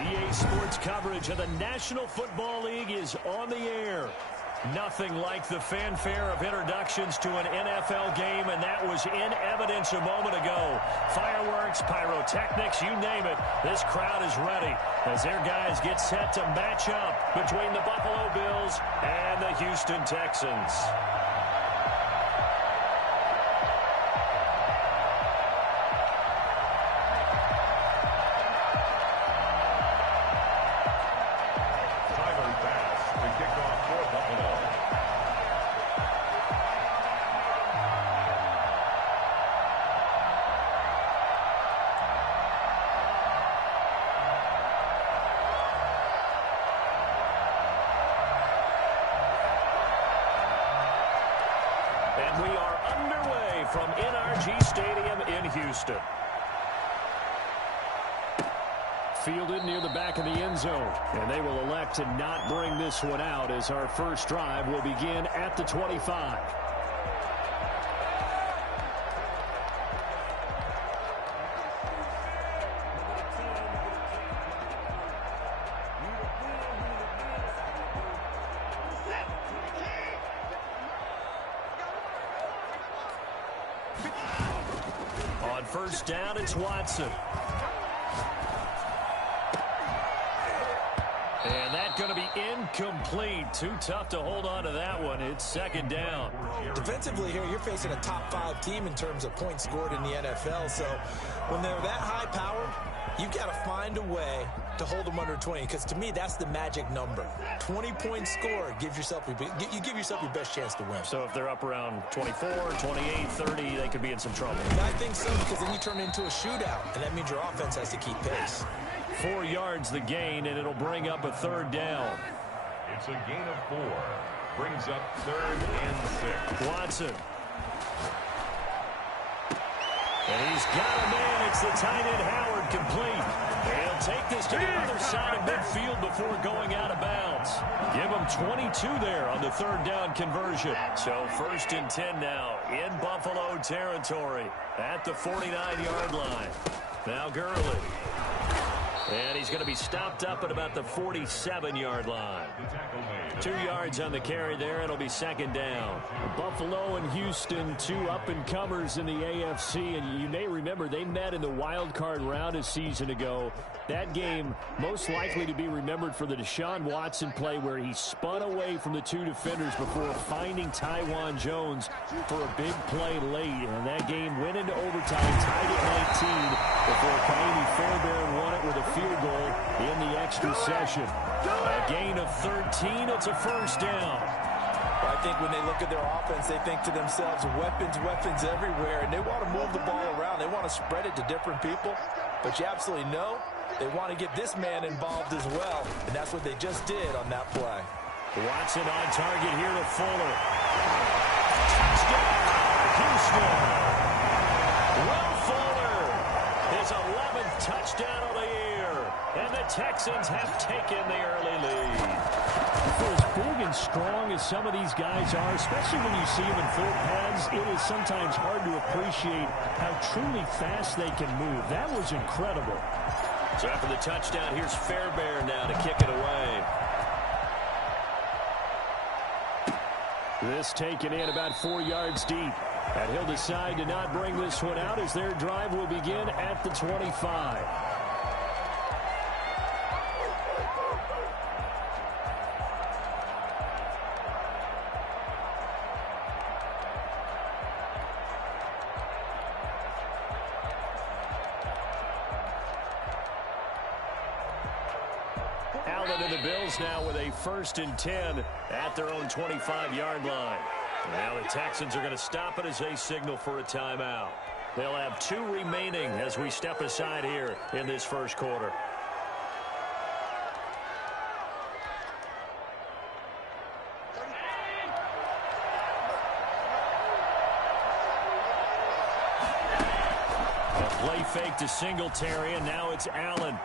EA Sports coverage of the National Football League is on the air. Nothing like the fanfare of introductions to an NFL game, and that was in evidence a moment ago. Fireworks, pyrotechnics, you name it. This crowd is ready as their guys get set to match up between the Buffalo Bills and the Houston Texans. And we are underway from NRG Stadium in Houston. Fielded near the back of the end zone. And they will elect to not bring this one out as our first drive will begin at the 25. On first down, it's Watson. And that's going to be incomplete. Too tough to hold on to that one. It's second down. Defensively here, you're facing a top 5 team in terms of points scored in the NFL. So when they're that high powered, you've got to find a way to hold them under 20, because to me, that's the magic number. 20-point score gives yourself you give yourself your best chance to win. So if they're up around 24, 28, 30, they could be in some trouble. I think so, because then you turn it into a shootout, and that means your offense has to keep pace. 4 yards the gain, and it'll bring up a third down. It's a gain of 4. Brings up 3rd and 6. Watson. And he's got a man. It's the tight end Howard, complete. He'll take this to the other side of midfield before going out of bounds. Give him 22 there on the third down conversion. So 1st and 10 now in Buffalo territory at the 49-yard line. Now Gurley. And he's going to be stopped up at about the 47-yard line. 2 yards on the carry there. It'll be second down. Buffalo and Houston, 2 up-and-comers in the AFC. And you may remember they met in the wild card round a season ago. That game most likely to be remembered for the Deshaun Watson play where he spun away from the 2 defenders before finding Tywan Jones for a big play late. And that game went into overtime, tied at 19 before Kaimi Fairbairn won it with a field goal in the extra session. A gain of 13. It's a first down. Well, I think when they look at their offense, they think to themselves, weapons everywhere, and they want to move the ball around. They want to spread it to different people, but you absolutely know they want to get this man involved as well, and that's what they just did on that play. Watson on target here to Fuller. Touchdown, Houston. Will Fuller, his 11th touchdown of the year, and the Texans have taken the early lead. For as big and strong as some of these guys are, especially when you see them in full pads, it is sometimes hard to appreciate how truly fast they can move. That was incredible. So after the touchdown, here's Fairbairn now to kick it away. This taken in about 4 yards deep. And he'll decide to not bring this one out as their drive will begin at the 25. Allen and the Bills now with a 1st and 10 at their own 25-yard line. Now the Texans are going to stop it as they signal for a timeout. They'll have 2 remaining as we step aside here in this first quarter. A play fake to Singletary, and now it's Allen.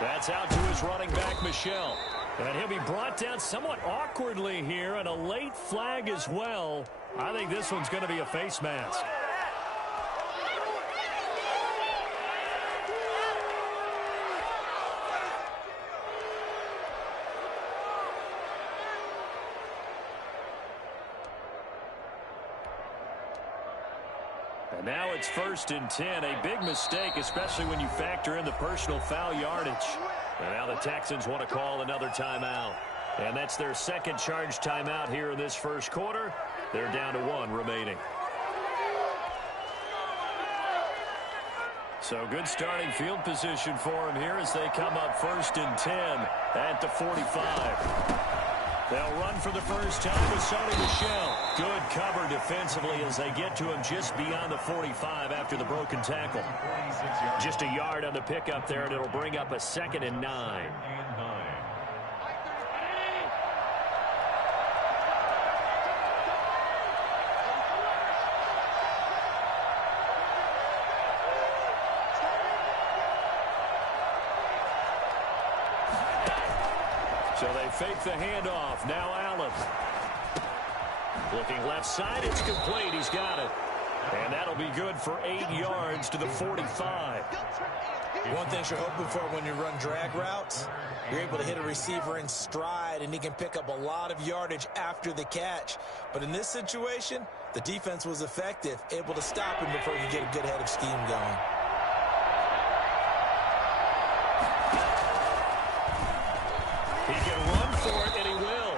That's out to his running back, Michel. And he'll be brought down somewhat awkwardly here, and a late flag as well. I think this one's going to be a face mask. And now it's 1st and 10. A big mistake, especially when you factor in the personal foul yardage. And now the Texans want to call another timeout. And that's their second charge timeout here in this first quarter. They're down to 1 remaining. So good starting field position for them here as they come up 1st and 10 at the 45. They'll run for the first time with Sony Michel. Good cover defensively as they get to him just beyond the 45 after the broken tackle. Just a yard on the pickup there, and it'll bring up a 2nd and 9. So they fake the handoff. Now Allen. Looking left side. It's complete. He's got it. And that'll be good for 8 yards to the 45. One thing you're hoping for when you run drag routes, you're able to hit a receiver in stride, and he can pick up a lot of yardage after the catch. But in this situation, the defense was effective, able to stop him before he could get a good head of steam going. He can run for it, and he will.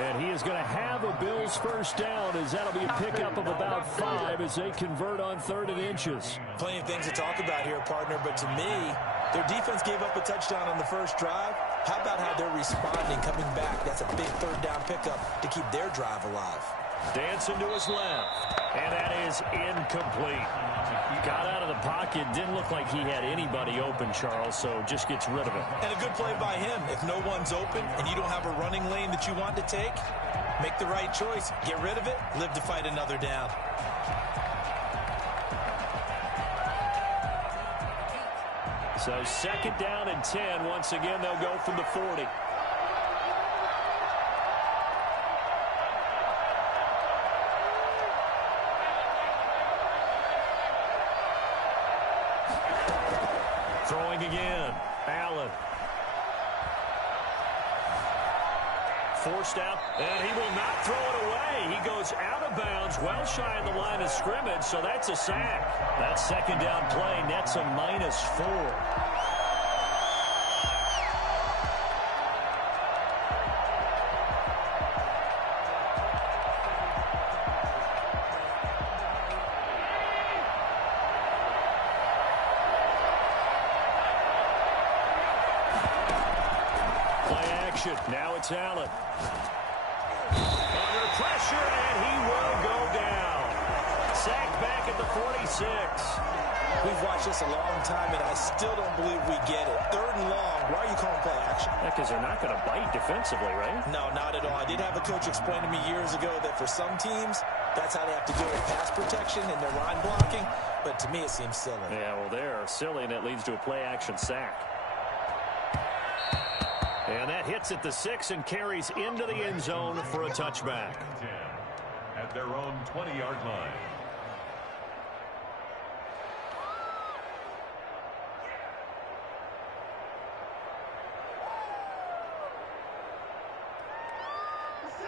And he is going to have a Bills first down, as that'll be a pickup of about 5 as they convert on 3rd and inches. Plenty of things to talk about here, partner, but to me, their defense gave up a touchdown on the first drive. How about how they're responding, coming back? That's a big 3rd down pickup to keep their drive alive. Dancing to his left, and that is incomplete. Got out of the pocket, didn't look like he had anybody open, Charles, so just gets rid of it. And a good play by him. If no one's open and you don't have a running lane that you want to take, make the right choice. Get rid of it, live to fight another down. So 2nd down and 10. Once again, they'll go from the 40. Throwing again. Allen. Forced out, and he will not throw it away. He goes out of bounds, well shy of the line of scrimmage, so that's a sack. That 2nd down play nets a -4. Now it's Allen. Under pressure, and he will go down. Sacked back at the 46. We've watched this a long time, and I still don't believe we get it. 3rd and long. Why are you calling play action? Yeah, because they're not going to bite defensively, right? No, not at all. I did have a coach explain to me years ago that for some teams, that's how they have to do it, pass protection and their line blocking. But to me, it seems silly. Yeah, well, they're silly, and it leads to a play-action sack. And that hits at the 6 and carries into the end zone for a touchback. At their own 20-yard line.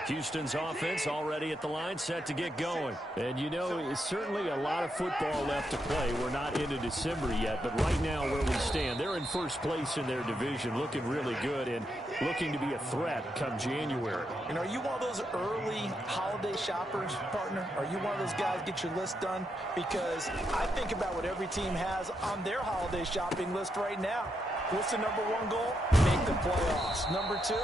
Houston's offense already at the line, set to get going. And, you know, it's certainly a lot of football left to play. We're not into December yet, but right now where we stand, they're in first place in their division, looking really good and looking to be a threat come January. And are you one of those early holiday shoppers, partner? Are you one of those guys get your list done? Because I think about what every team has on their holiday shopping list right now. What's the #1 goal? Make the playoffs. #2,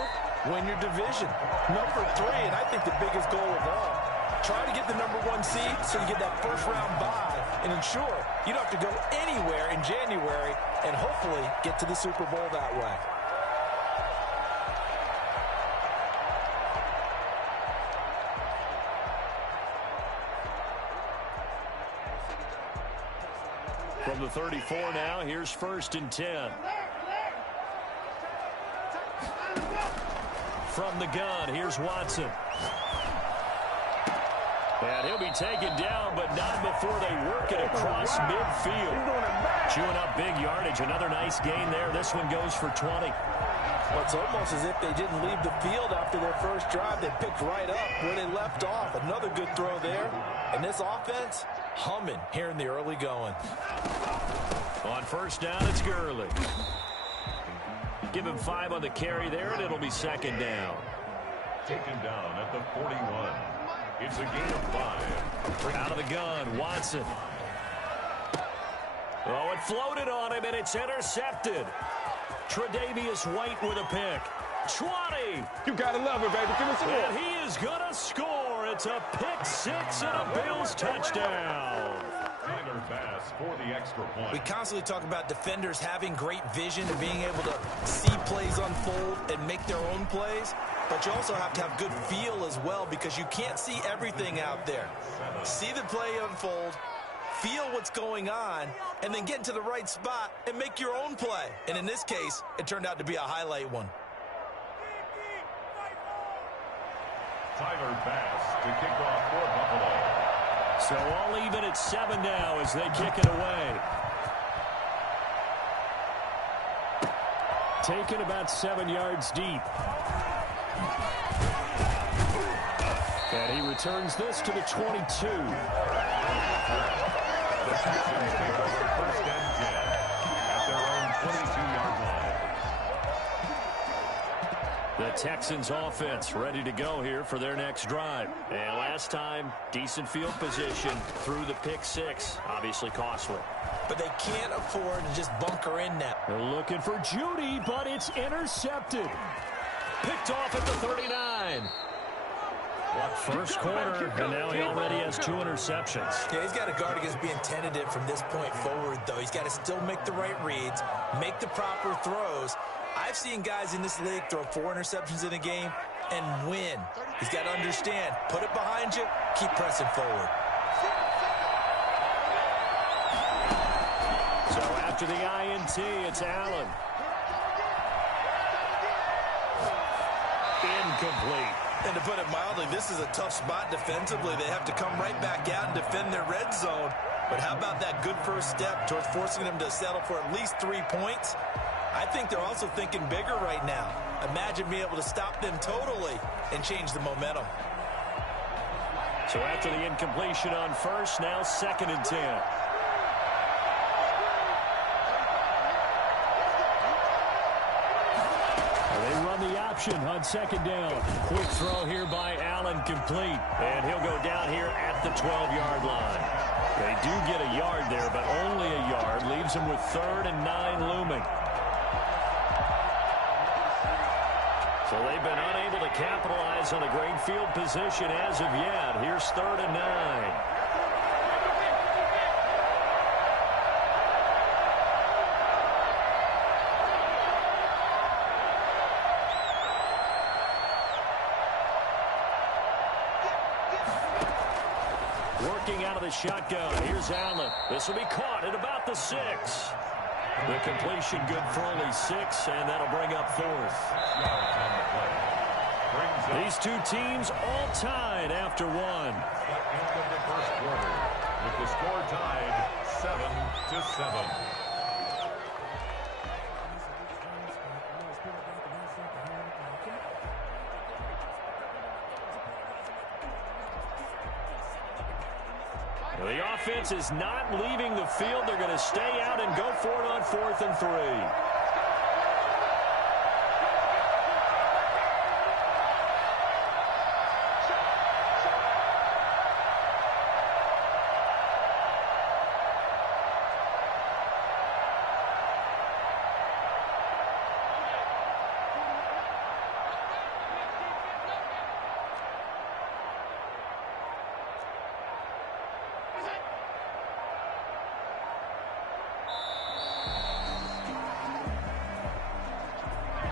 win your division. #3, and I think the biggest goal of all, try to get the #1 seed so you get that first-round bye and ensure you don't have to go anywhere in January and hopefully get to the Super Bowl that way. From the 34 now, here's 1st and 10. From the gun, here's Watson. And he'll be taken down, but not before they work it across midfield. Chewing up big yardage. Another nice gain there. This one goes for 20. Well, it's almost as if they didn't leave the field after their first drive. They picked right up where they left off. Another good throw there. And this offense, humming here in the early going. On first down, it's Gurley. Give him 5 on the carry there, and it'll be second down. Taken down at the 41. It's a gain of 5. Out of the gun, Watson. Oh, it floated on him, and it's intercepted. Tre'Davious White with a pick. 20. You gotta love it, baby. Give me some more. And he is going to score. It's a pick 6 and a Bills touchdown. Tyler Bass for the extra point. We constantly talk about defenders having great vision and being able to see plays unfold and make their own plays. But you also have to have good feel as well because you can't see everything out there. See the play unfold, feel what's going on, and then get into the right spot and make your own play. And in this case, it turned out to be a highlight one. Tyler Bass to kick off for Buffalo. So all even at 7 now as they kick it away. Taken about 7 yards deep. And he returns this to the 22. The Texans take over first and 10 at their own 22-yard line. The Texans offense ready to go here for their next drive. And last time, decent field position through the pick 6. Obviously costly. But they can't afford to just bunker in now. They're looking for Judy, but it's intercepted. Picked off at the 39. First quarter, and now he already has 2 interceptions. Yeah, he's got to guard against being tentative from this point forward, though. He's got to still make the right reads, make the proper throws. I've seen guys in this league throw 4 interceptions in a game and win. He's got to understand, put it behind you, keep pressing forward. So after the INT, it's Allen. Incomplete. And to put it mildly, this is a tough spot defensively. They have to come right back out and defend their red zone. But how about that good first step towards forcing them to settle for at least 3 points? I think they're also thinking bigger right now. Imagine being able to stop them totally and change the momentum. So after the incompletion on first, now 2nd and 10. They run the option on 2nd down. Quick throw here by Allen, complete. And he'll go down here at the 12-yard line. They do get a yard there, but only a yard. Leaves them with 3rd and 9 looming. So they've been unable to capitalize on a great field position as of yet. Here's 3rd and 9. Working out of the shotgun. Here's Allen. This will be caught at about the 6. The completion good for only 6, and that'll bring up 4th. These two teams all tied after 1. End of the first quarter with the score tied 7-7. The offense is not leaving the field. They're going to stay out and go for it on 4th and 3.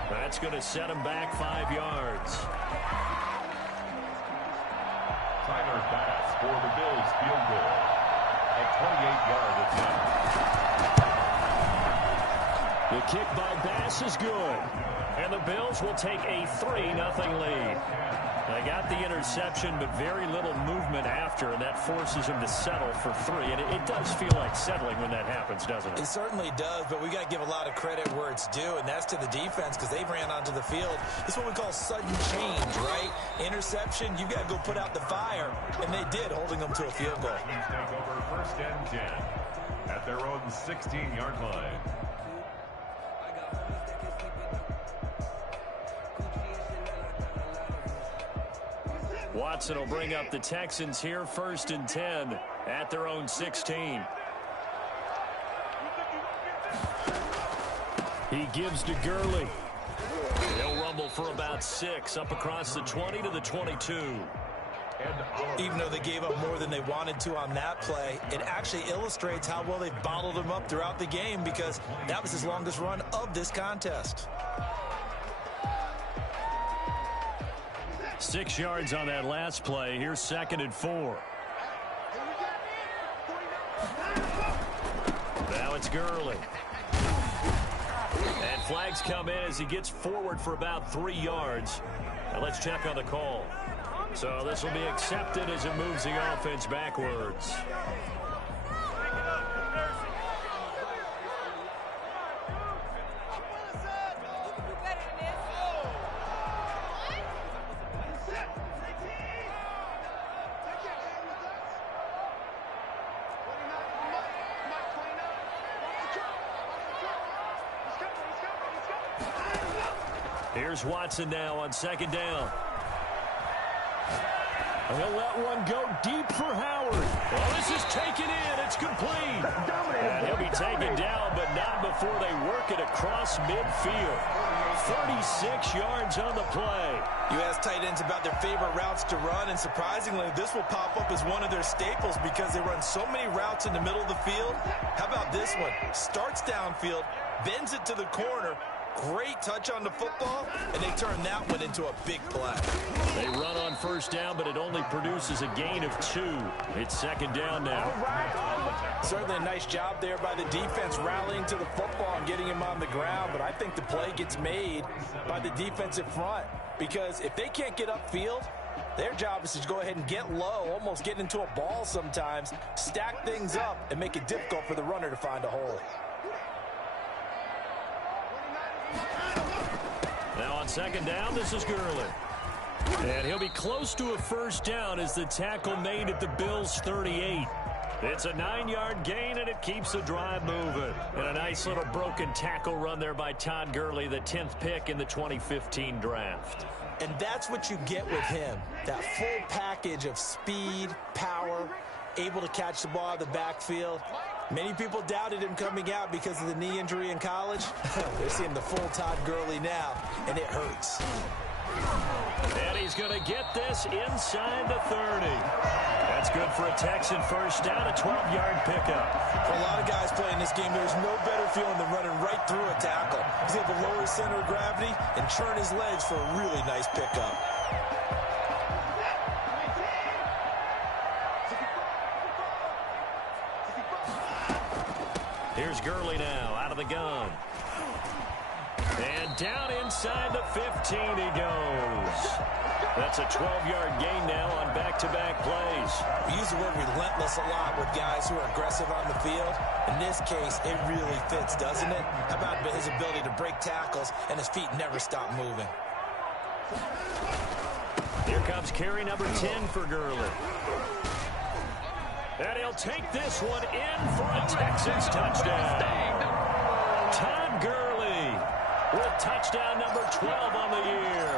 That's going to set him back 5 yards. Tyler Bass for the Bills field goal. A 28-yard attempt. The kick by Bass is good. And the Bills will take a 3-0 lead. They got the interception, but very little movement after, and that forces him to settle for 3. And it does feel like settling when that happens, doesn't it? It certainly does, but we got to give a lot of credit where it's due, and that's to the defense because they ran onto the field. It's what we call sudden change, right? Interception, you got to go put out the fire, and they did, holding them to a field goal. Take over 1st and 10 at their own 16-yard line. Watson will bring up the Texans here, 1st and 10 at their own 16. He gives to Gurley. He'll rumble for about 6 up across the 20 to the 22. Even though they gave up more than they wanted to on that play, it actually illustrates how well they've bottled him up throughout the game because that was his longest run of this contest. 6 yards on that last play. Here's 2nd and 4. Now it's Gurley. And flags come in as he gets forward for about 3 yards. Now let's check on the call. So this will be accepted as it moves the offense backwards. Here's Watson now on 2nd down. He'll let one go deep for Howard. Well, this is taken in. It's complete. And he'll be taken down, but not before they work it across midfield. 36 yards on the play. You ask tight ends about their favorite routes to run, and surprisingly, this will pop up as one of their staples because they run so many routes in the middle of the field. How about this one? Starts downfield, bends it to the corner, great touch on the football, and they turn that one into a big play. They run on 1st down, but it only produces a gain of 2. It's 2nd down now. Certainly a nice job there by the defense rallying to the football and getting him on the ground, but I think the play gets made by the defensive front because if they can't get upfield, their job is to go ahead and get low, almost get into a ball sometimes, stack things up, and make it difficult for the runner to find a hole. Now on 2nd down, this is Gurley. And he'll be close to a 1st down as the tackle made at the Bills' 38. It's a 9-yard gain, and it keeps the drive moving. And a nice little broken tackle run there by Todd Gurley, the 10th pick in the 2015 draft. And that's what you get with him, that full package of speed, power, able to catch the ball out of the backfield. Many people doubted him coming out because of the knee injury in college. They're seeing the full Todd Gurley now, and it hurts. And he's going to get this inside the 30. That's good for a Texan 1st down, a 12-yard pickup. For a lot of guys playing this game, there's no better feeling than running right through a tackle. He's able to lower his center of gravity and churn his legs for a really nice pickup. Here's Gurley now, out of the gun. And down inside the 15 he goes. That's a 12-yard gain now on back-to-back plays. We use the word relentless a lot with guys who are aggressive on the field. In this case, it really fits, doesn't it? How about his ability to break tackles and his feet never stop moving? Here comes carry number 10 for Gurley. And he'll take this one in for a Texans touchdown. Todd Gurley with touchdown number 12 on the year.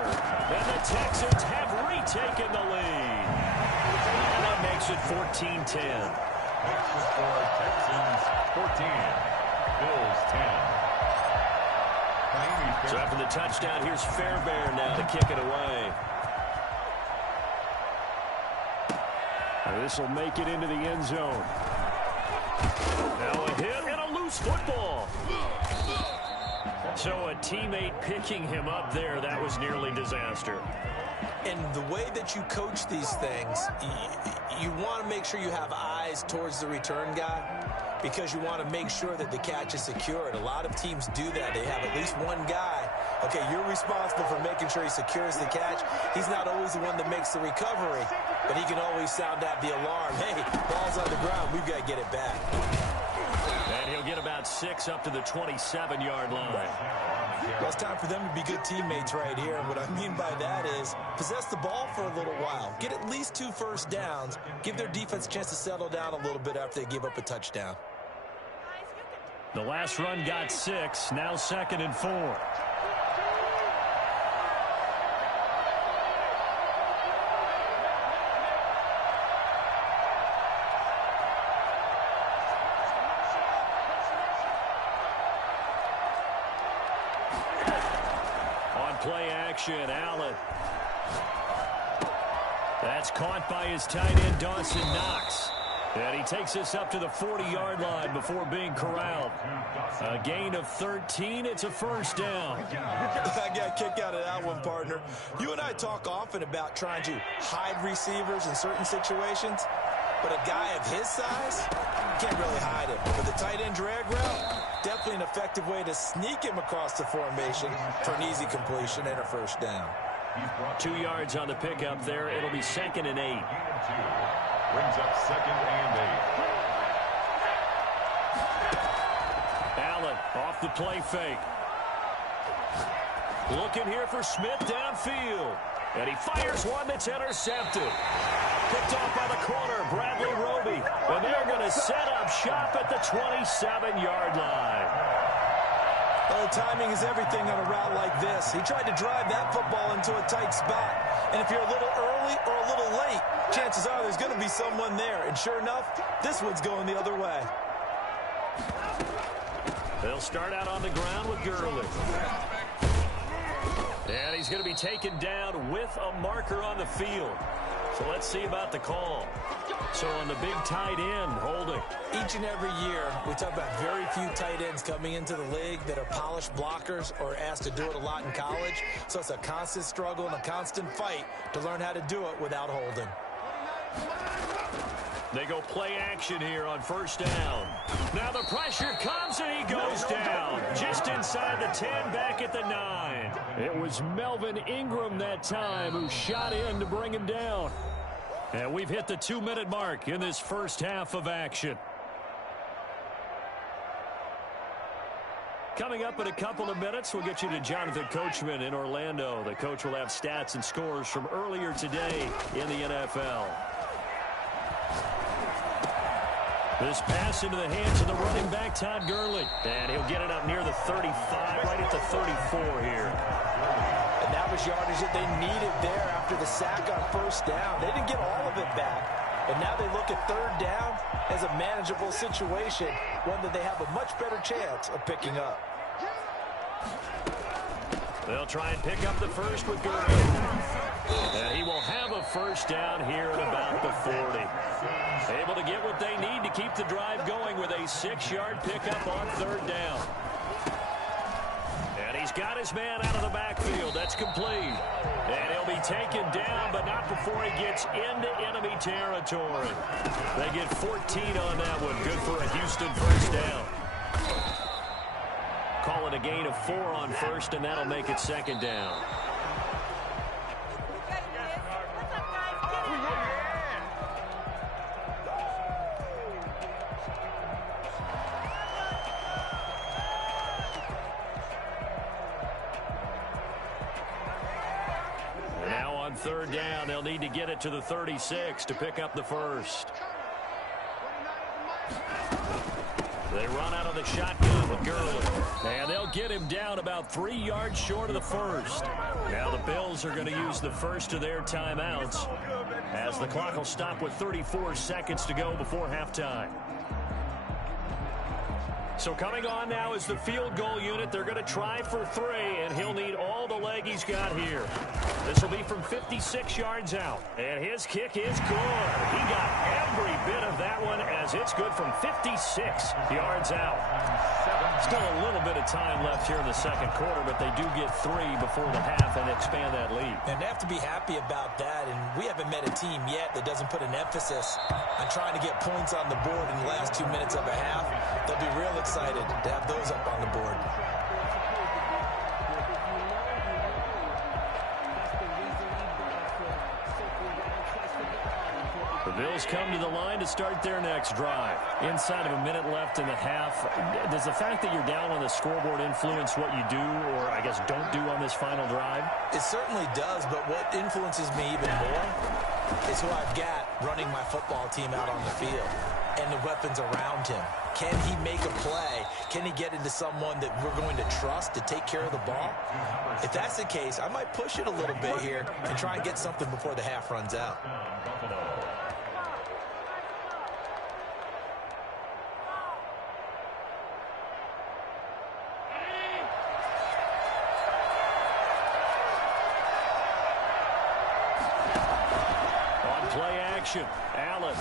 And the Texans have retaken the lead. And that makes it 14-10. That's the score. Texans 14, Bills 10. So after the touchdown, here's Fairbairn now to kick it away. This will make it into the end zone. Now a hit and a loose football. So a teammate picking him up there, that was nearly disaster. And the way that you coach these things, you want to make sure you have eyes towards the return guy because you want to make sure that the catch is secured. A lot of teams do that. They have at least one guy Okay, you're responsible for making sure he secures the catch. He's not always the one that makes the recovery, but he can always sound out the alarm. Hey, ball's on the ground. We've got to get it back. And he'll get about 6 up to the 27-yard line. Well, it's time for them to be good teammates right here. And what I mean by that is possess the ball for a little while. Get at least 2 first downs. Give their defense a chance to settle down a little bit after they give up a touchdown. The last run got 6. Now 2nd and 4. Play action, Allen. That's caught by his tight end, Dawson Knox. And he takes us up to the 40-yard line before being corralled. A gain of 13. It's a first down. I got a kick out of that one, partner. You and I talk often about trying to hide receivers in certain situations, but a guy of his size can't really hide him. But the tight end drag route, definitely an effective way to sneak him across the formation for an easy completion and a first down. 2 yards on the pickup there. It'll be 2nd and 8. Brings up 2nd and 8. Allen off the play fake. Looking here for Smith downfield. And he fires one that's intercepted. Picked off by the corner, Bradley Roby. And they're going to set up shop at the 27-yard line. Well, timing is everything on a route like this. He tried to drive that football into a tight spot. And if you're a little early or a little late, chances are there's going to be someone there. And sure enough, this one's going the other way. They'll start out on the ground with Gurley. And he's going to be taken down with a marker on the field. So let's see about the call. So on the big tight end, holding. Each and every year, we talk about very few tight ends coming into the league that are polished blockers or asked to do it a lot in college. So it's a constant struggle and a constant fight to learn how to do it without holding. They go play action here on first down. Now the pressure comes and he goes down. Just inside the 10, back at the 9. It was Melvin Ingram that time who shot in to bring him down. And we've hit the 2-minute mark in this first half of action. Coming up in a couple of minutes, we'll get you to Jonathan Coachman in Orlando. The coach will have stats and scores from earlier today in the NFL. This pass into the hands of the running back, Todd Gurley. And he'll get it up near the 35, right at the 34 here. And that was yardage that they needed there after the sack on first down. They didn't get all of it back. And now they look at third down as a manageable situation, one that they have a much better chance of picking up. They'll try and pick up the first with Gurley. And he will have a first down here at about the 40. Able to get what they need to keep the drive going with a 6-yard pickup on third down. And he's got his man out of the backfield. That's complete. And he'll be taken down, but not before he gets into enemy territory. They get 14 on that one. Good for a Houston first down. Call it a gain of 4 on first, and that'll make it second down. Now on third down, they'll need to get it to the 36 to pick up the first. They run out of the shotgun with Gurley. And they'll get him down about 3 yards short of the first. Now the Bills are going to use the first of their timeouts as the clock will stop with 34 seconds to go before halftime. So coming on now is the field goal unit. They're going to try for 3, and he'll need all the leg he's got here. This will be from 56 yards out. And his kick is good. He got every bit of that one as it's good from 56 yards out. Still a little bit of time left here in the second quarter, but they do get 3 before the half and expand that lead. And they have to be happy about that, and we haven't met a team yet that doesn't put an emphasis on trying to get points on the board in the last 2 minutes of a half. They'll be real excited to have those up on the board. Bills come to the line to start their next drive. Inside of a minute left in the half, does the fact that you're down on the scoreboard influence what you do, or I guess don't do on this final drive? It certainly does, but what influences me even more is who I've got running my football team out on the field and the weapons around him. Can he make a play? Can he get into someone that we're going to trust to take care of the ball? If that's the case, I might push it a little bit here and try and get something before the half runs out. On play action, Allen.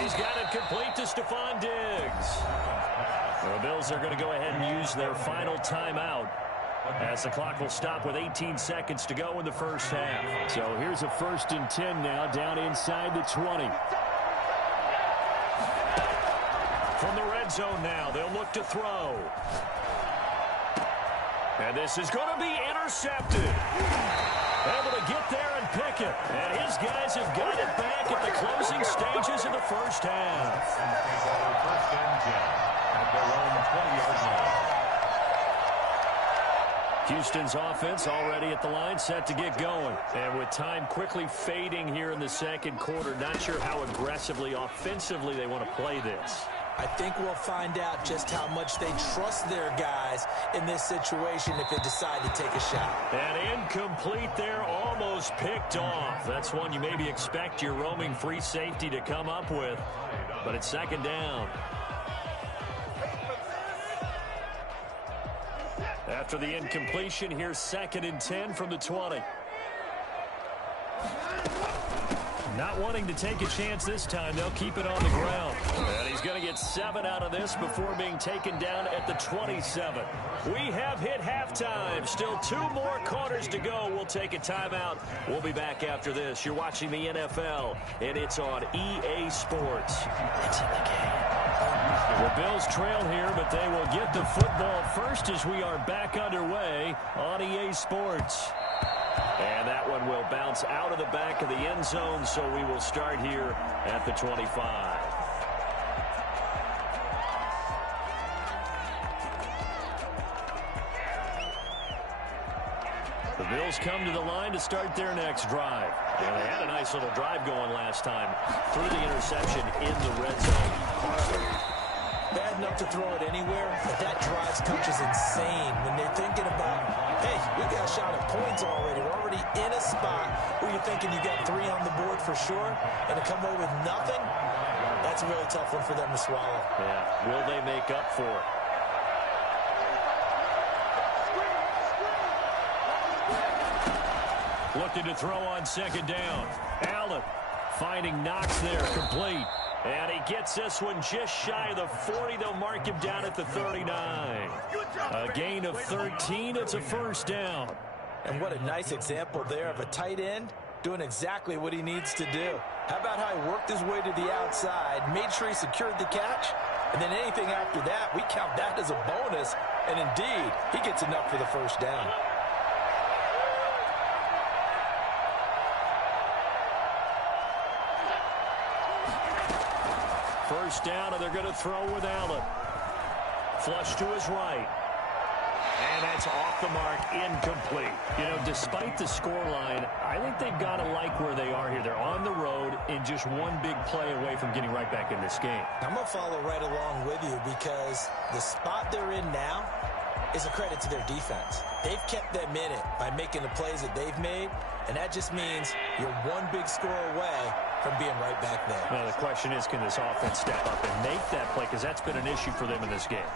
He's got it complete to Stephon Diggs. The Bills are going to go ahead and use their final timeout as the clock will stop with 18 seconds to go in the first half. So here's a 1st and 10 now, down inside the 20. From the red zone now, they'll look to throw. And this is going to be intercepted. Able to get there and pick it. And his guys have got it back at the closing stages of the first half. 1st and 10 at their own 20-yard line. Houston's offense already at the line, set to get going. And with time quickly fading here in the second quarter, not sure how aggressively, offensively they want to play this. I think we'll find out just how much they trust their guys in this situation if they decide to take a shot. And incomplete there, almost picked off. That's one you maybe expect your roaming free safety to come up with. But it's 2nd down. After the incompletion, here's 2nd and 10 from the 20. Not wanting to take a chance this time, they'll keep it on the ground. And he's going to get 7 out of this before being taken down at the 27. We have hit halftime. Still 2 more quarters to go. We'll take a timeout. We'll be back after this. You're watching the NFL, and it's on EA Sports. It's in the game. The Bills trail here, but they will get the football first as we are back underway on EA Sports. And that one will bounce out of the back of the end zone, so we will start here at the 25. The Bills come to the line to start their next drive. And they had a nice little drive going last time through the interception in the red zone. Bad enough to throw it anywhere, but that drives coaches insane when they're thinking about, hey, we got a shot at points already. We're already in a spot where you're thinking you got 3 on the board for sure, and to come away with nothing, that's a really tough one for them to swallow. Yeah, will they make up for it? Looking to throw on 2nd down. Allen finding Knox there, complete. And he gets this one just shy of the 40. They'll mark him down at the 39. A gain of 13. It's a 1st down. And what a nice example there of a tight end doing exactly what he needs to do. How about how he worked his way to the outside, made sure he secured the catch, and then anything after that, we count that as a bonus. And indeed, he gets enough for the 1st down. First down, and they're going to throw with Allen. Flush to his right. And that's off the mark, incomplete. You know, despite the scoreline, I think they've got to like where they are here. They're on the road and just one big play away from getting right back in this game. I'm going to follow right along with you because the spot they're in now is a credit to their defense. They've kept them in it by making the plays that they've made, and that just means you're one big score away from being right back there. Now, the question is, can this offense step up and make that play? Because that's been an issue for them in this game.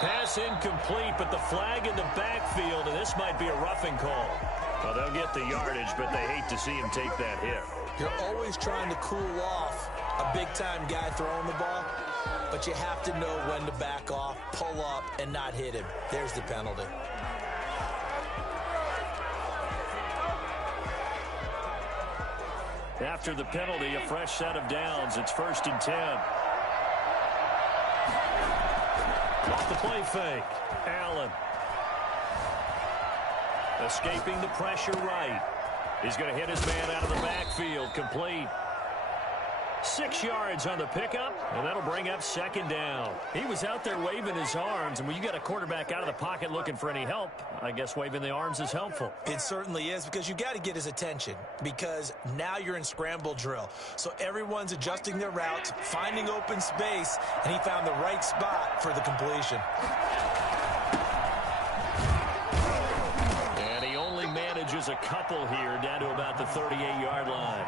Pass incomplete, but the flag in the backfield, and this might be a roughing call. Well, they'll get the yardage, but they hate to see him take that hit. You're always trying to cool off a big-time guy throwing the ball, but you have to know when to back off, pull up, and not hit him. There's the penalty. After the penalty, a fresh set of downs. It's 1st and 10. Off the play fake. Allen. Escaping the pressure right. He's going to hit his man out of the backfield. Complete. 6 yards on the pickup, and that'll bring up second down. He was out there waving his arms, and when you got a quarterback out of the pocket looking for any help, I guess waving the arms is helpful. It certainly is, because you got to get his attention, because now you're in scramble drill. So everyone's adjusting their routes, finding open space, and he found the right spot for the completion. And he only manages a couple here down to about the 38-yard line.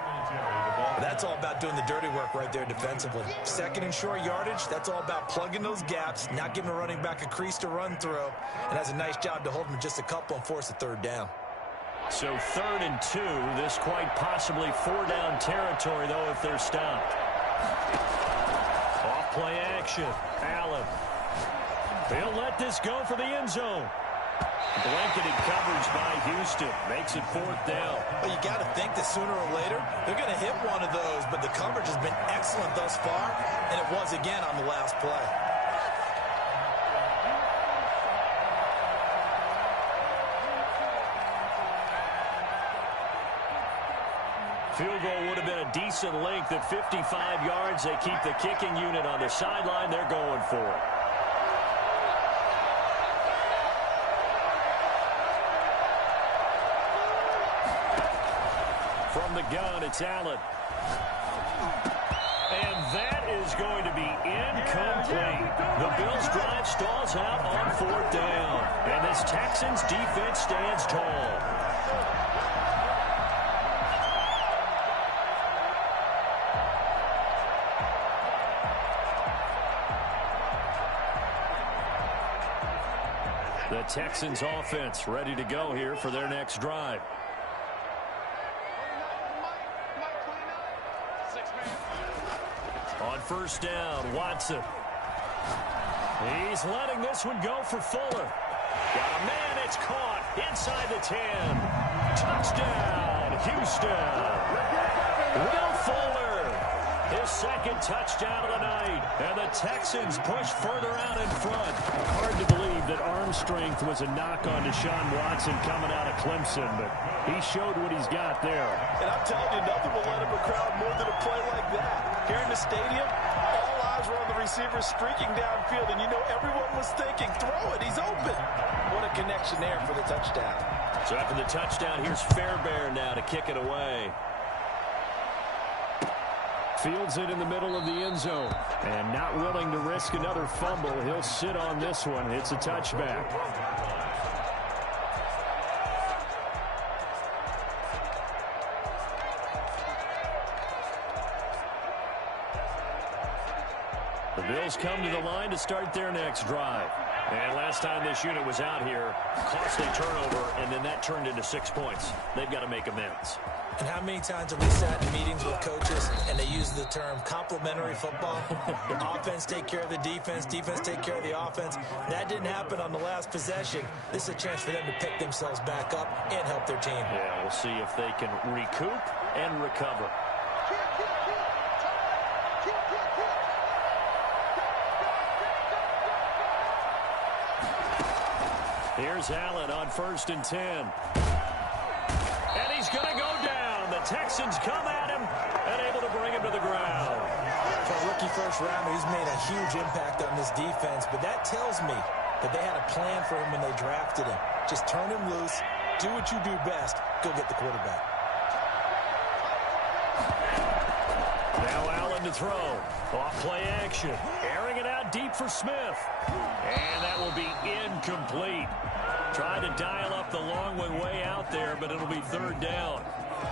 That's all about doing the dirty work right there defensively. Second and short yardage, that's all about plugging those gaps, not giving a running back a crease to run through, and has a nice job to hold him just a couple and force a third down. So 3rd and 2, this quite possibly 4-down territory, though, if they're stopped. Off play action. Allen. He'll let this go for the end zone. Blanketed coverage by Houston. Makes it 4th down. Well, you got to think that sooner or later they're going to hit one of those, but the coverage has been excellent thus far, and it was again on the last play. Field goal would have been a decent length at 55 yards. They keep the kicking unit on the sideline. They're going for it. From the gun, it's Allen. And that is going to be incomplete. The Bills' drive stalls out on 4th down. And this Texans defense stands tall. The Texans offense ready to go here for their next drive. On 1st down, Watson. He's letting this one go for Fuller. Got a man, it's caught inside the 10. Touchdown, Houston. Will Fuller, his 2nd touchdown of the night. And the Texans push further out in front. Hard to believe that arm strength was a knock on Deshaun Watson coming out of Clemson, but he showed what he's got there. And I'm telling you, nothing will let up a crowd more than a play like that. Here in the stadium, all eyes were on the receiver streaking downfield, and you know everyone was thinking, throw it, he's open. What a connection there for the touchdown. So after the touchdown, here's Fairbairn now to kick it away. Fields it in the middle of the end zone. And not willing to risk another fumble. He'll sit on this one. It's a touchback. The Bills come to the line to start their next drive. And last time this unit was out here, costly turnover, and then that turned into 6 points. They've got to make amends. And how many times have we sat in meetings with coaches and they use the term complementary football? Offense take care of the defense, defense take care of the offense. That didn't happen on the last possession. This is a chance for them to pick themselves back up and help their team. Yeah, we'll see if they can recoup and recover. Here's Allen on 1st and 10. And he's going to go down. The Texans come at him and able to bring him to the ground. For a rookie first rounder, he's made a huge impact on this defense, but that tells me that they had a plan for him when they drafted him. Just turn him loose, do what you do best, go get the quarterback. Now Allen to throw. Off play action. Airing it out deep for Smith. And that will be incomplete. Trying to dial up the long way out there, but it'll be 3rd down.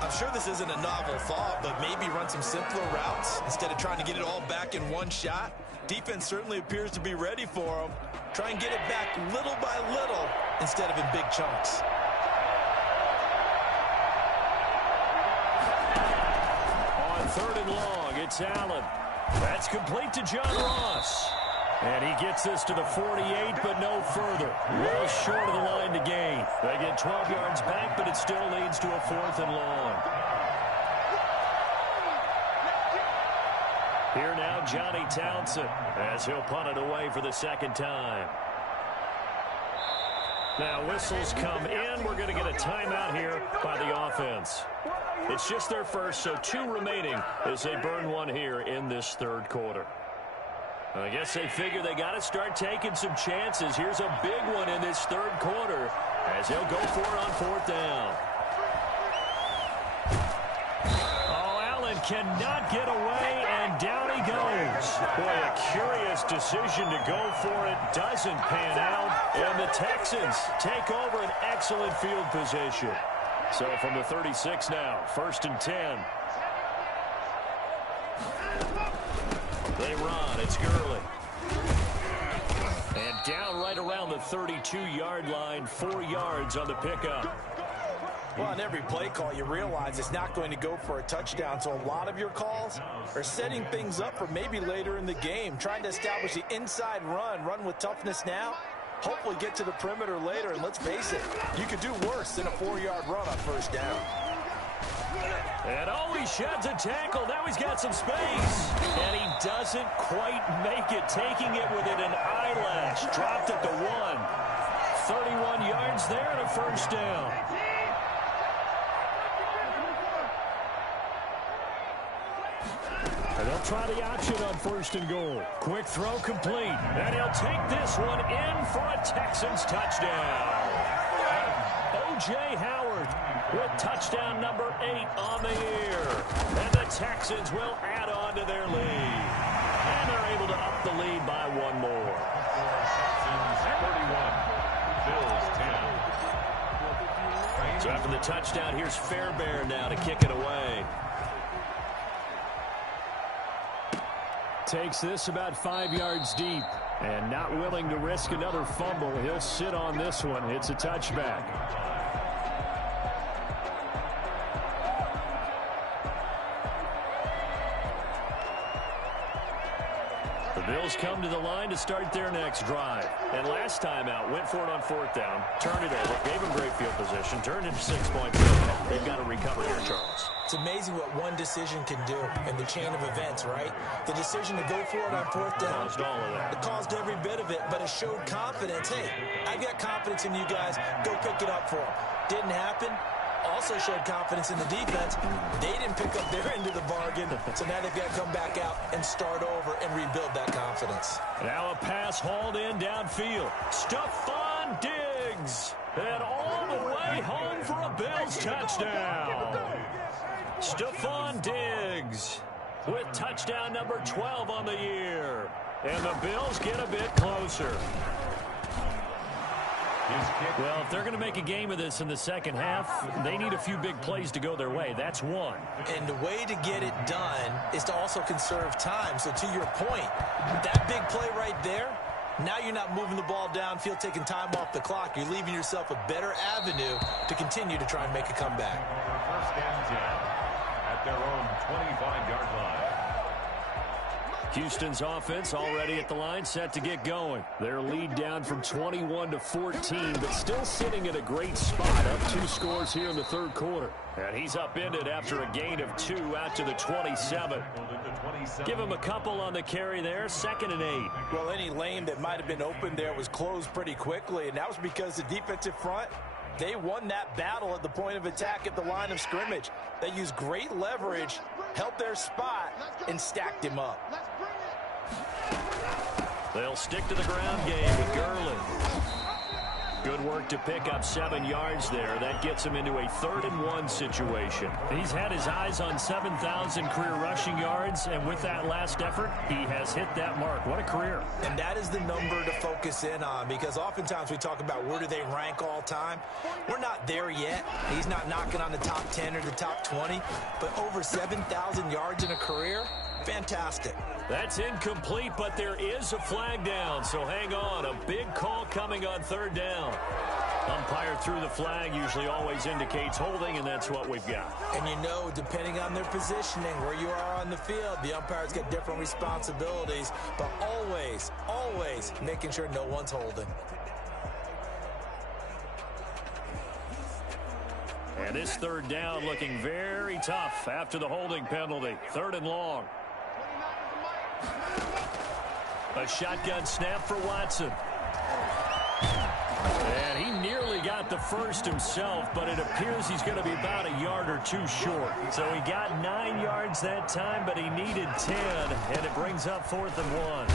I'm sure this isn't a novel thought, but maybe run some simpler routes instead of trying to get it all back in one shot. Defense certainly appears to be ready for him. Try and get it back little by little instead of in big chunks. On 3rd and long, it's Allen. That's complete to John Ross. And he gets this to the 48, but no further. Well short of the line to gain. They get 12 yards back, but it still leads to a 4th and long. Here now, Johnny Townsend, as he'll punt it away for the 2nd time. Now whistles come in. We're going to get a timeout here by the offense. It's just their first, so 2 remaining as they burn one here in this third quarter. I guess they figure they got to start taking some chances. Here's a big one in this third quarter as they'll go for it on 4th down. Oh, Allen cannot get away, and down he goes. Boy, a curious decision to go for it. Doesn't pan out, and the Texans take over an excellent field position. So from the 36 now, 1st and 10. They run. It's Gurley. And down right around the 32-yard line, 4 yards on the pickup. Well, on every play call, you realize it's not going to go for a touchdown. So a lot of your calls are setting things up for maybe later in the game, trying to establish the inside run with toughness now, hopefully get to the perimeter later. And let's face it, you could do worse than a 4-yard run on 1st down. And oh, he sheds a tackle. Now he's got some space. And he doesn't quite make it, taking it within an eyelash. Dropped it to 1. 31 yards there and a 1st down. And they'll try the option on 1st and goal. Quick throw complete. And he'll take this one in for a Texans touchdown. O.J. Howard with touchdown number 8 on the year. And the Texans will add on to their lead. And they're able to up the lead by 1 more. Texans 31, Bills 10. So after the touchdown, here's Fairbairn now to kick it away. Takes this about 5 yards deep. And not willing to risk another fumble. He'll sit on this one. It's a touchback. The Bills come to the line to start their next drive. And last time out, went for it on 4th down, turned it over, gave him great field position, turned into 6 points. They've got to recover here, Charles. It's amazing what one decision can do in the chain of events, right? The decision to go for it on 4th down. Caused all of that. It caused every bit of it, but it showed confidence. Hey, I've got confidence in you guys. Go pick it up for them. Didn't happen. Also showed confidence in the defense. They didn't pick up their end of the bargain, so now they've got to come back out and start over and rebuild that confidence. Now a pass hauled in downfield. Stephon Diggs. And all the way home for a Bills touchdown. Stephon Diggs with touchdown number 12 on the year. And the Bills get a bit closer. Well, if they're going to make a game of this in the second half, they need a few big plays to go their way. That's one. And the way to get it done is to also conserve time. So to your point, that big play right there, now you're not moving the ball downfield, taking time off the clock. You're leaving yourself a better avenue to continue to try and make a comeback. 1st and 10 at their own 25-yard line. Houston's offense already at the line, set to get going. Their lead down from 21 to 14, but still sitting at a great spot, up 2 scores here in the third quarter. And he's upended after a gain of 2 out to the 27. Give him a couple on the carry there, 2nd and 8. Well, any lane that might have been open there was closed pretty quickly, and that was because the defensive front, they won that battle at the point of attack at the line of scrimmage. They used great leverage, held their spot, and stacked him up. They'll stick to the ground game with Gurley. Good work to pick up 7 yards there. That gets him into a 3rd and 1 situation. He's had his eyes on 7,000 career rushing yards, and with that last effort, he has hit that mark. What a career. And that is the number to focus in on, because oftentimes we talk about where do they rank all time. We're not there yet. He's not knocking on the top 10 or the top 20, but over 7,000 yards in a career, fantastic. That's incomplete, but there is a flag down, so hang on. A big call coming on 3rd down. Umpire threw the flag, usually always indicates holding, and that's what we've got. And you know, depending on their positioning, where you are on the field, the umpire's got different responsibilities, but always, always making sure no one's holding. And this 3rd down looking very tough after the holding penalty. 3rd and long. A shotgun snap for Watson. And he nearly got the first himself, but it appears he's going to be about a yard or two short. So he got 9 yards that time, but he needed 10, and it brings up 4th and 1.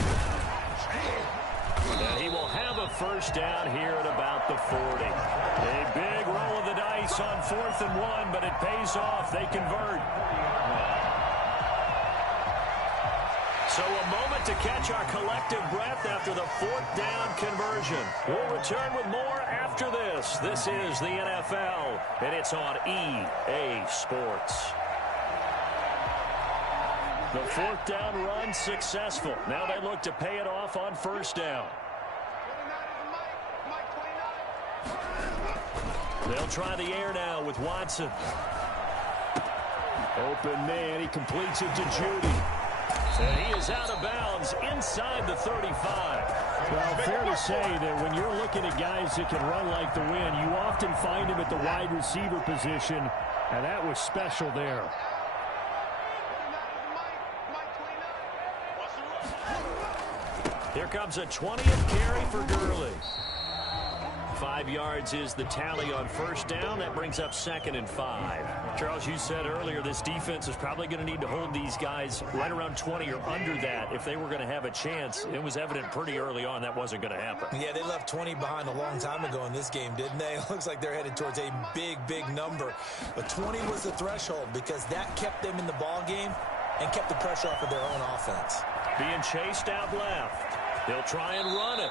And he will have a first down here at about the 40. A big roll of the dice on 4th and 1, but it pays off. They convert. So a moment to catch our collective breath after the 4th down conversion. We'll return with more after this. This is the NFL, and it's on EA Sports. The 4th down run successful. Now they look to pay it off on 1st down. They'll try the air now with Watson. Open man, he completes it to Judy. And he is out of bounds inside the 35. Well, fair to say that when you're looking at guys that can run like the wind, you often find him at the wide receiver position, and that was special there. Here comes a 20th carry for Gurley. 5 yards is the tally on 1st down. That brings up 2nd and 5. Charles, you said earlier this defense is probably going to need to hold these guys right around 20 or under that if they were going to have a chance. It was evident pretty early on that wasn't going to happen. Yeah, they left 20 behind a long time ago in this game, didn't they? It looks like they're headed towards a big, big number. But 20 was the threshold because that kept them in the ball game and kept the pressure off of their own offense. Being chased out left. They'll try and run it.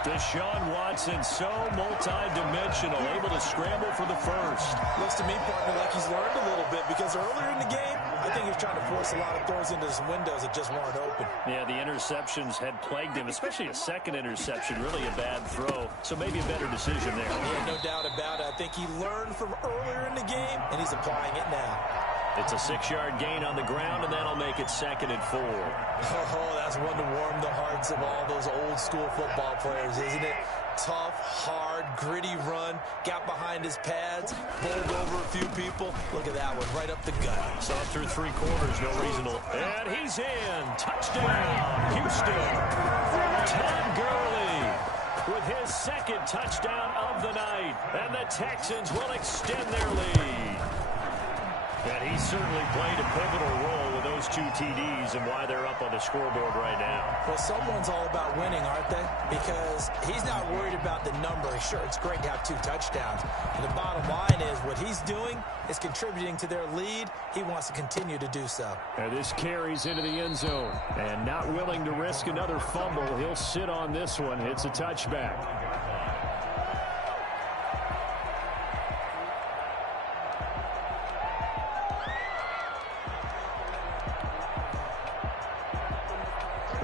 Deshaun Watson, so multi-dimensional, able to scramble for the first. Looks to me, partner, like he's learned a little bit because earlier in the game, I think he was trying to force a lot of throws into some windows that just weren't open. Yeah, the interceptions had plagued him, especially a second interception, really a bad throw. So maybe a better decision there. Yeah, no doubt about it. I think he learned from earlier in the game, and he's applying it now. It's a 6-yard gain on the ground, and that'll make it 2nd and 4. Oh, that's one to warm the hearts of all those old-school football players, isn't it? Tough, hard, gritty run. Got behind his pads, bowled over a few people. Look at that one, right up the gut. Saw it through 3 quarters, no reason to. And he's in. Touchdown, Houston. Todd Gurley with his 2nd touchdown of the night. And the Texans will extend their lead. And he certainly played a pivotal role with those 2 TDs and why they're up on the scoreboard right now. Well, someone's all about winning, aren't they? Because he's not worried about the number. Sure, it's great to have 2 touchdowns. And the bottom line is what he's doing is contributing to their lead. He wants to continue to do so. And this carries into the end zone. And not willing to risk another fumble. He'll sit on this one. It's a touchback.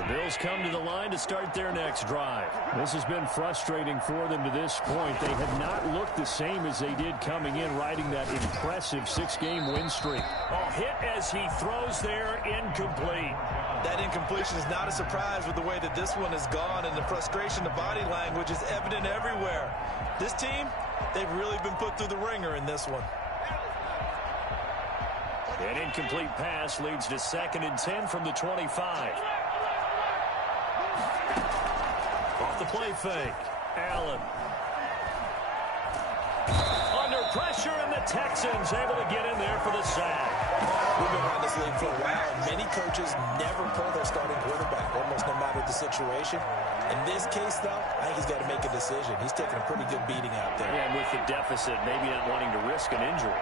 Bills come to the line to start their next drive. This has been frustrating for them to this point. They have not looked the same as they did coming in, riding that impressive 6-game win streak. Oh, hit as he throws there, incomplete. That incompletion is not a surprise with the way that this one has gone, and the frustration, the body language is evident everywhere. This team, they've really been put through the ringer in this one. An incomplete pass leads to 2nd and 10 from the 25. Off the play fake. Allen. Under pressure, and the Texans able to get in there for the sack. We've been around this league for a while. Many coaches never pull their starting quarterback, almost no matter the situation. In this case, though, I think he's got to make a decision. He's taking a pretty good beating out there. Yeah, and with the deficit, maybe not wanting to risk an injury.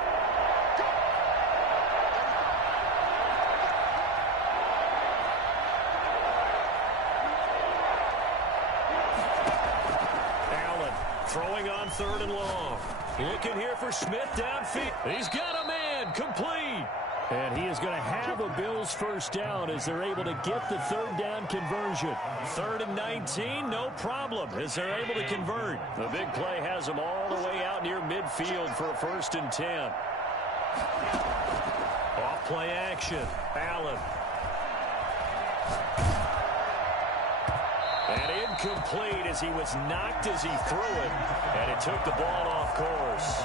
Throwing on 3rd and long. Looking here for Smith downfield. He's got a man. Complete. And he is going to have a Bills first down as they're able to get the 3rd down conversion. 3rd and 19, no problem as they're able to convert. The big play has them all the way out near midfield for a 1st and 10. Off play action. Allen. And incomplete as he was knocked as he threw it. And it took the ball off course.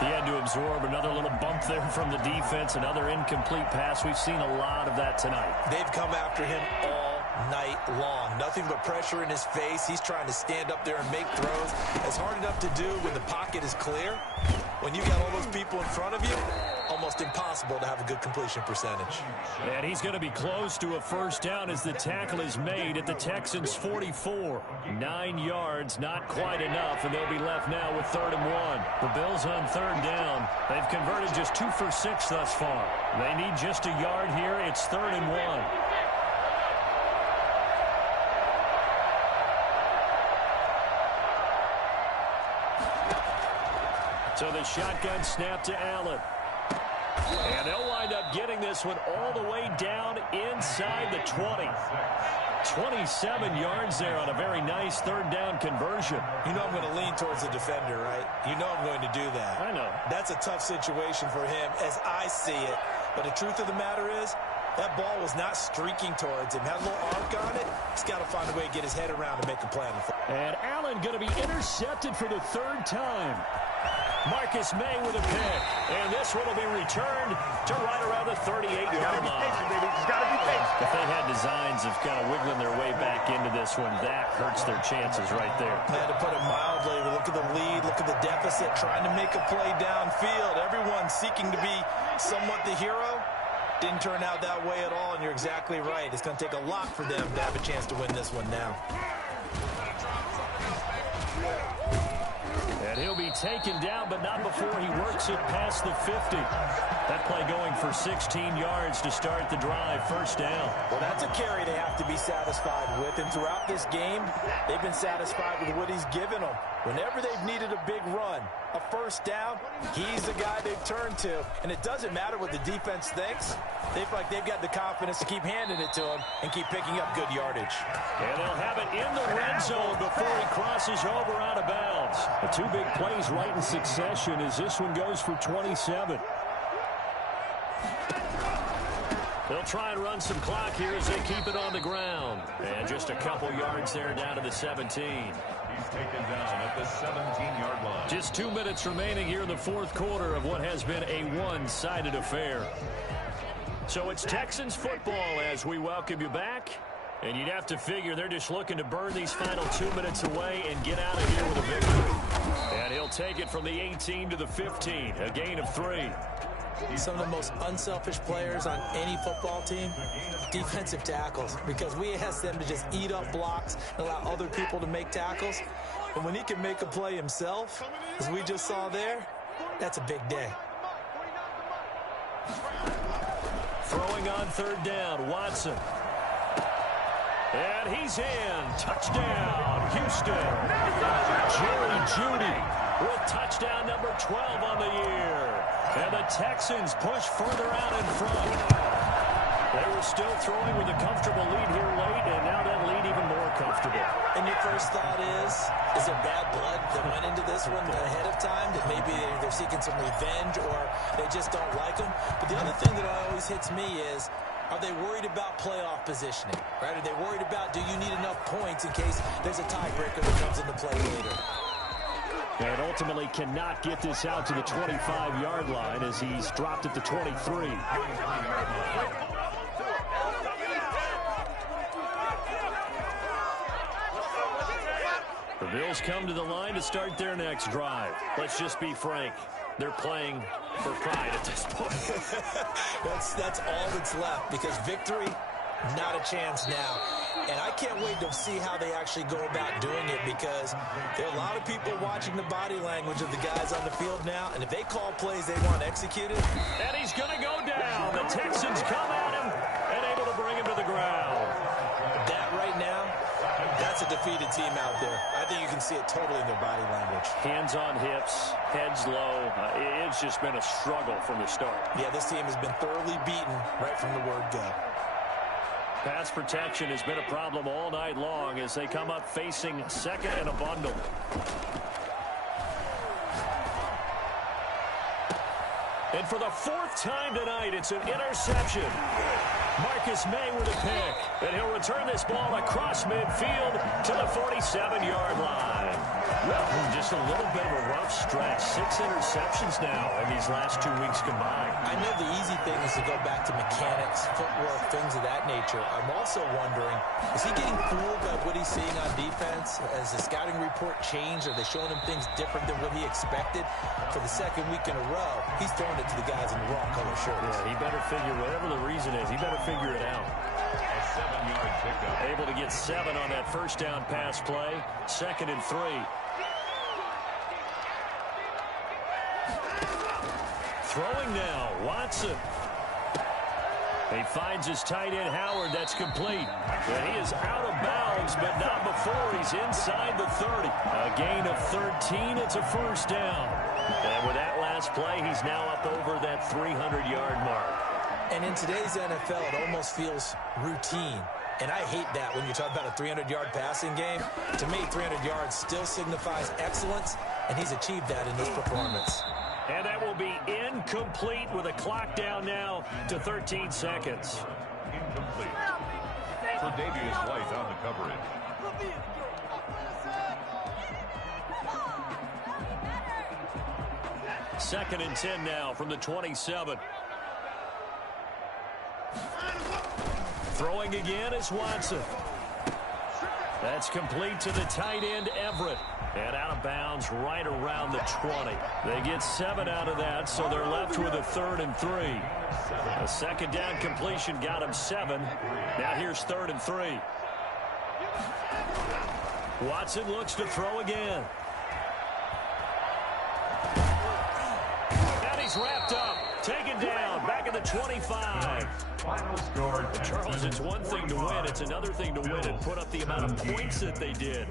He had to absorb another little bump there from the defense. Another incomplete pass. We've seen a lot of that tonight. They've come after him all night long. Nothing but pressure in his face. He's trying to stand up there and make throws. It's hard enough to do when the pocket is clear. When you got all those people in front of you, almost impossible to have a good completion percentage. And he's going to be close to a first down as the tackle is made at the Texans' 44. 9 yards, not quite enough, and they'll be left now with 3rd and 1. The Bills on 3rd down. They've converted just 2 for 6 thus far. They need just a yard here. It's 3rd and 1. So the shotgun snap to Allen. And they'll wind up getting this one all the way down inside the 20. 27 yards there on a very nice 3rd down conversion. You know I'm going to lean towards the defender, right? You know I'm going to do that. I know. That's a tough situation for him as I see it. But the truth of the matter is, that ball was not streaking towards him. Had a little arc on it. He's got to find a way to get his head around and make a play. And Allen going to be intercepted for the 3rd time. Marcus May with a pick. And this one will be returned to right around the 38-yard line. If they had designs of kind of wiggling their way back into this one, that hurts their chances right there. I had to put it mildly. Look at the lead. Look at the deficit. Trying to make a play downfield. Everyone seeking to be somewhat the hero. Didn't turn out that way at all, and you're exactly right. It's going to take a lot for them to have a chance to win this one now. And he'll be taken down, but not before he works it past the 50. That play going for 16 yards to start the drive. First down. Well, that's a carry they have to be satisfied with. And throughout this game, they've been satisfied with what he's given them. Whenever they've needed a big run, a first down, he's the guy they've turned to. And it doesn't matter what the defense thinks. They feel like they've got the confidence to keep handing it to him and keep picking up good yardage. And they'll have it in the red zone before he crosses over out of bounds. The 2 big plays right in succession as this one goes for 27. They'll try and run some clock here as they keep it on the ground. And just a couple yards there down to the 17. He's taken down at the 17-yard line. Just 2 minutes remaining here in the 4th quarter of what has been a one-sided affair. So it's Texans football as we welcome you back. And you'd have to figure they're just looking to burn these final 2 minutes away and get out of here with a victory. And he'll take it from the 18 to the 15, a gain of 3. Some of the most unselfish players on any football team, defensive tackles, because we ask them to just eat up blocks and allow other people to make tackles. And when he can make a play himself, as we just saw there, that's a big day. Throwing on 3rd down, Watson. And he's in. Touchdown, Houston. Jerry Jeudy with touchdown number 12 on the year. And the Texans push further out in front. They were still throwing with a comfortable lead here late, and now that lead even more comfortable. And your first thought is there bad blood that went into this one ahead of time, that maybe they're seeking some revenge or they just don't like them? But the other thing that always hits me is, are they worried about playoff positioning, right? Are they worried about, do you need enough points in case there's a tiebreaker that comes into play later? And ultimately cannot get this out to the 25-yard line as he's dropped at the 23. The Bills come to the line to start their next drive. Let's just be frank. They're playing for pride at this point. That's all that's left, because victory, not a chance now. And I can't wait to see how they actually go about doing it, because there are a lot of people watching the body language of the guys on the field now, and if they call plays they want executed. And he's going to go down. The Texans come at him and able to bring him to the ground. That right now, that's a defeated team out there. I think you can see it totally in their body language. Hands on hips, heads low. It's just been a struggle from the start. Yeah, this team has been thoroughly beaten right from the word go. Pass protection has been a problem all night long as they come up facing second and a bundle. And for the 4th time tonight, it's an interception. Marcus May with a pick. And he'll return this ball across midfield to the 47-yard line. Just a little bit of a rough stretch. 6 interceptions now in these last 2 weeks combined. I know the easy thing is to go back to mechanics, footwork, things of that nature. I'm also wondering, is he getting fooled by what he's seeing on defense? Has the scouting report changed? Are they showing him things different than what he expected? For the second week in a row, he's throwing it to the guys in the wrong color shirts. Yeah, he better figure, whatever the reason is, he better figure it out. A 7-yard pickup. Able to get 7 on that first down pass play. 2nd and 3. Throwing now, Watson. He finds his tight end, Howard. That's complete. And he is out of bounds, but not before he's inside the 30. A gain of 13. It's a first down. And with that last play, he's now up over that 300-yard mark. And in today's NFL, it almost feels routine. And I hate that when you talk about a 300-yard passing game. To me, 300 yards still signifies excellence, and he's achieved that in this performance. And that will be incomplete with a clock down now to 13 seconds. Incomplete. For Davius White on the coverage. Second and 10 now from the 27. Throwing again is Watson. That's complete to the tight end, Everett. And out of bounds right around the 20. They get 7 out of that, so they're left with a 3rd and 3. A second down completion got him 7. Now here's 3rd and 3. Watson looks to throw again. And he's wrapped up. Taken down. Back at the 25. Final score. Charles, it's one thing to win. It's another thing to win and put up the amount of points that they did.